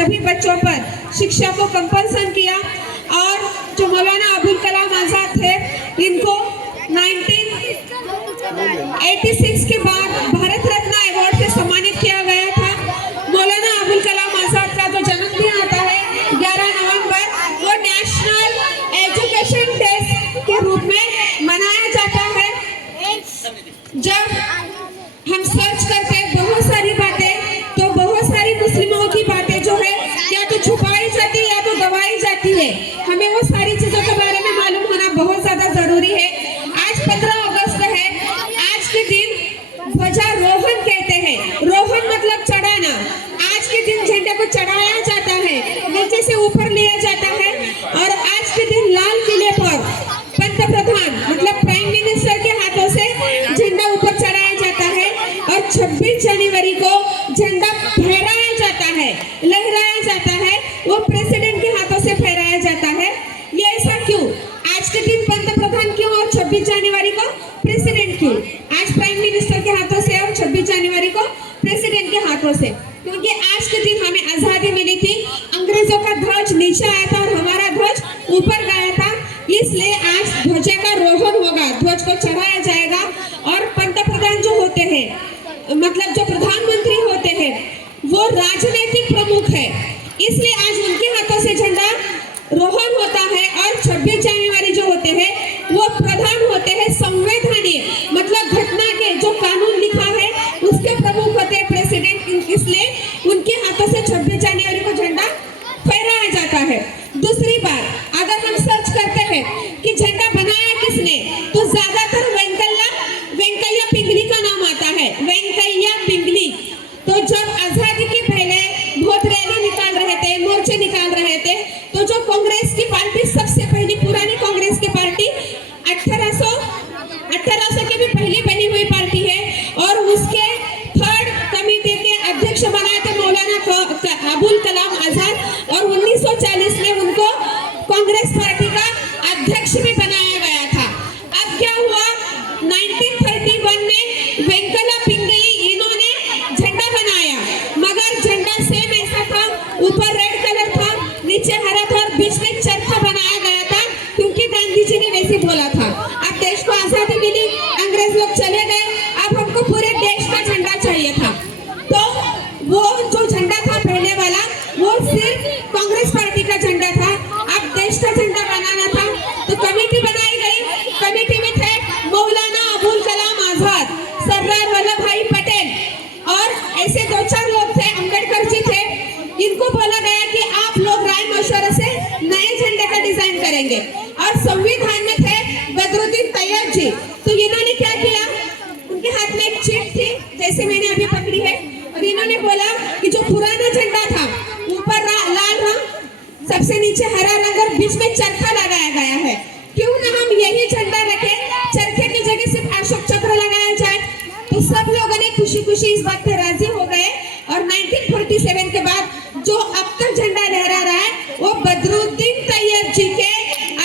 सभी बच्चों पर शिक्षा को कंपल्सन किया और जो मौलाना अबुल कलाम आजाद थे इनको 1986 के बाद भारत रत्न अवार्ड से सम्मानित किया गया था। मौलाना अबुल कलाम आजाद का जो जन्मदिन आता है 11 नवंबर, वो नेशनल एजुकेशन डे के रूप में मनाया जाता है। जब हम सर्च करते हैं बहुत सारी बातें, तो बहुत सारी मुस्लिमों की बातें जो है या तो छुपाई जाती है या तो दबाई जाती है। हमें वो सारी चीजों के बारे में मालूम होना बहुत ज्यादा जरूरी है। आज 15 अगस्त है। आज के दिन ध्वजारोहण कहते हैं। रोहन मतलब चढ़ाना। आज के दिन झंडे को चढ़ाया जाता है, नीचे से ऊपर लिया जाता है। और आज के दिन लाल किले पर पंतप्रधान मतलब प्राइम मिनिस्टर के हाथों से झंडा ऊपर चढ़ाया जाता है और 26 जनवरी को झंडा फहराया जाता है, लहराया जाता है। वो प्रेसिडेंट के हाथों से फहराया जाता है। ये ऐसा क्यों? आज के दिन पंतप्रधान क्यों और 26 जनवरी को प्रेसिडेंट क्यों? आज प्राइम मिनिस्टर के हाथों से और 26 जनवरी को प्रेसिडेंट के हाथों से, क्योंकि आज के दिन हमें आजादी मिली थी। अंग्रेजों का ध्वज नीचे आया था और हमारा ध्वज ऊपर गया था। इसलिए आज ध्वज का रोहन होगा, ध्वज को चढ़ाया जाएगा। और पंतप्रधान जो होते हैं, मतलब जो प्रधानमंत्री होते हैं, वो राजनीतिक प्रमुख है, इसलिए आज उनके हाथों से झंडा रोहन होता है। और 26 जनवरी जो होते हैं वो प्रधान होते हैं संवैधानिक, मतलब घटना के जो कानून लिखा है उसके प्रमुख होते हैं प्रेसिडेंट। इसलिए उनके हाथों से 26 जनवरी को झंडा फहराया जाता है। दूसरी बात, अगर हम सर्च करते हैं कि झंडा बनाया किसने, तो ज्यादातर वेंकैया पिंगली का नाम आता है। वेंकैया पिंगली। तो जब आजादी के पहले बहुत रैली निकाल रहे थे, मोर्चे निकाल रहे थे, तो जो कांग्रेस की पार्टी सबसे पहली पुरानी कांग्रेस की पार्टी 1800 की भी पहली बनी हुई पार्टी है और उसके थर्ड कमेटी के अध्यक्ष बनाए थे मौलाना अबुल कलाम आजाद और 1940 में उनको कांग्रेस पार्टी का अध्यक्ष भी बनाया गया था। अब क्या हुआ, 1931 में वेंकैया पिंगली इन्होंने झंडा बनाया, मगर झंडा सेम ऐसा था, ऊपर रेड कलर था, नीचे हरा था और बीच में चरखा बनाया गया था, क्योंकि गांधी जी ने वैसे बोला था। अब देश को आजादी मिली, अंग्रेज लोग चले गए, अब हमको पूरे देश का झंडा चाहिए था। तो वो जो झंडा था पहले वाला, वो सिर्फ कांग्रेस पार्टी का झंडा था। अब देश का झंडा बनाना था तो कमेटी बनाई गई। कमेटी में थे मौलाना अबुल कलाम आजाद, सरदार वल्लभ भाई पटेल और ऐसे 2-4 लोग थे, अम्बेडकर जी थे। इनको बोला गया कि आप लोग राय मशवरे से नए झंडे का डिजाइन करेंगे। और संविधान में थे बदरुद्दीन तैयब जी। तो इन्होंने क्या किया, उनके हाथ में एक चिट थी जैसे मैंने अभी पकड़ी है, और इन्होंने बोला कि जो पुराना झंडा था ऊपर लाल रंग, सबसे नीचे हरा रंग और बीच में चरखा लगाया गया है, क्यों ना हम यही झंडा रखें, चरखे की जगह सिर्फ अशोक चक्र लगाया जाए। तो सब लोगों ने खुशी खुशी इस बात पे राजी हो गए और 1947 के बाद जो अब तक झंडा लहरा रहा है वो बदरुद्दीन तैयब जी के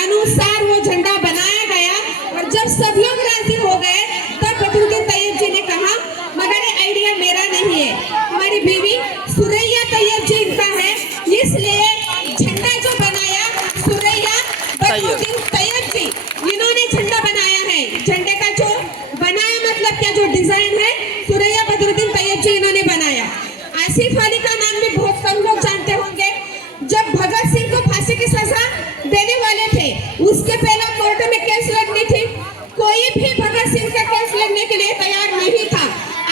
अनुसार वो झंडा बनाया गया। और जब सब लोग राजी हो गए तब बदरुद्दीन तैयब जी ने कहा, मगर ये आइडिया मेरा नहीं है, हमारी बीवी सुरैया तैयब जी इनका है, इसलिए झंडा जो बनाया सुरैया बदरुद्दीन तैयब जी इन्होंने झंडा बनाया है। झंडे का जो बनाया मतलब क्या, जो डिजाइन है सुरैया बदरुद्दीन तैयब जी इन्होंने बनाया। आसिफ अली का नाम भी बहुत कम लोग जानते होंगे। जब भगत सिंह को फांसी की सजा देने वाले थे, उसके पहले कोर्ट में केस लड़नी थी, कोई भी भगत सिंह का केस लड़ने के लिए तैयार नहीं था।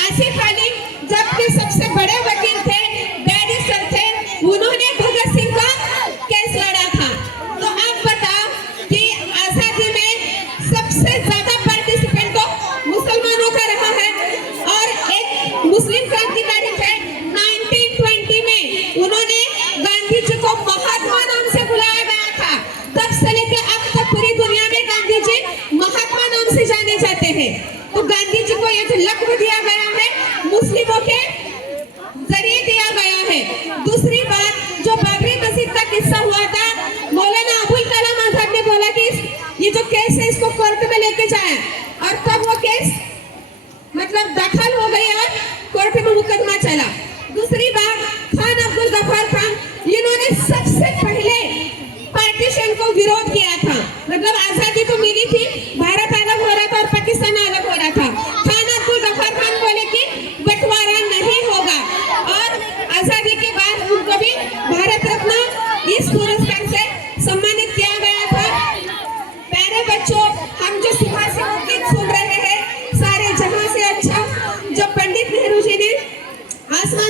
आसिफ अली जबकि सबसे बड़े वकील थे, बैरिस्टर थे, उन्होंने भगत सिंह का केस लड़ा था। तो आप बताओ कि आजादी में सबसे ज्यादा पार्टिसिपेंट तो मुसलमानों का रहा है। और एक मुस्लिम क्रांतिकारी थे 1920 में, उन्होंने गांधी जी को महात्मा नाम से बुलाया गया था। तब से लेकर अब तक पूरी दुनिया में गांधी जी महात्मा नाम से जाने जाते हैं। तो गांधी जी को ये जो लक़्ब दिया गया है मुस्लिमों के जरिए दिया गया है। दूसरी बात, जो बाबरी मस्जिद का किस्सा हुआ था, मौलाना अबुल कलाम आजाद ने बोला कि ये जो केस है इसको कोर्ट में लेके जाए, और तब वो केस मतलब दाखिल हो गई और कोर्ट में मुकदमा चला। दूसरी बात, खान अब्दुल गफ्फार खान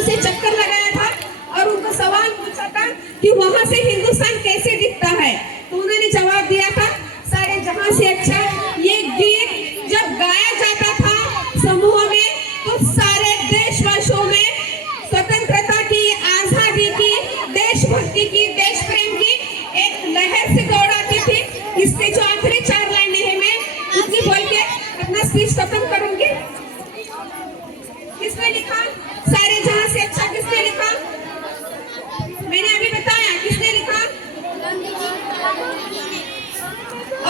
से चक्कर लगाया था और उनको सवाल पूछा था कि वहां से हिंदुस्तान कैसे दिखता है, तो उन्होंने जवाब दिया था सारे जहां से अच्छा। ये गीत जब गाया जाता था समूह में तो सारे देशवासियों में स्वतंत्रता की, आजादी की, देशभक्ति की, देश प्रेम की एक लहर से दौड़ाती थी। इसके जो आखिरी 4 लाइनें हैं मैं उतनी बोल के अपना स्पीच खत्म करूंगी। किसने लिखा सारे जहां से अच्छा? किसने लिखा? मैंने अभी बताया किसने लिखा।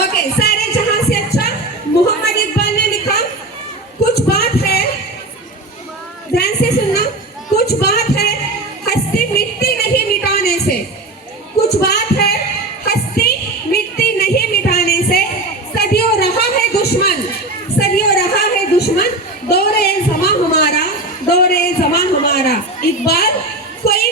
ओके, सारे जहां से अच्छा मोहम्मद इकबाल ने लिखा। कुछ बात है, ध्यान से सुनना, कुछ बात है हस्ती मिटती नहीं मिटाने से, कुछ बात है हस्ती मिटती नहीं मिटाने से, सदियों रहा है दुश्मन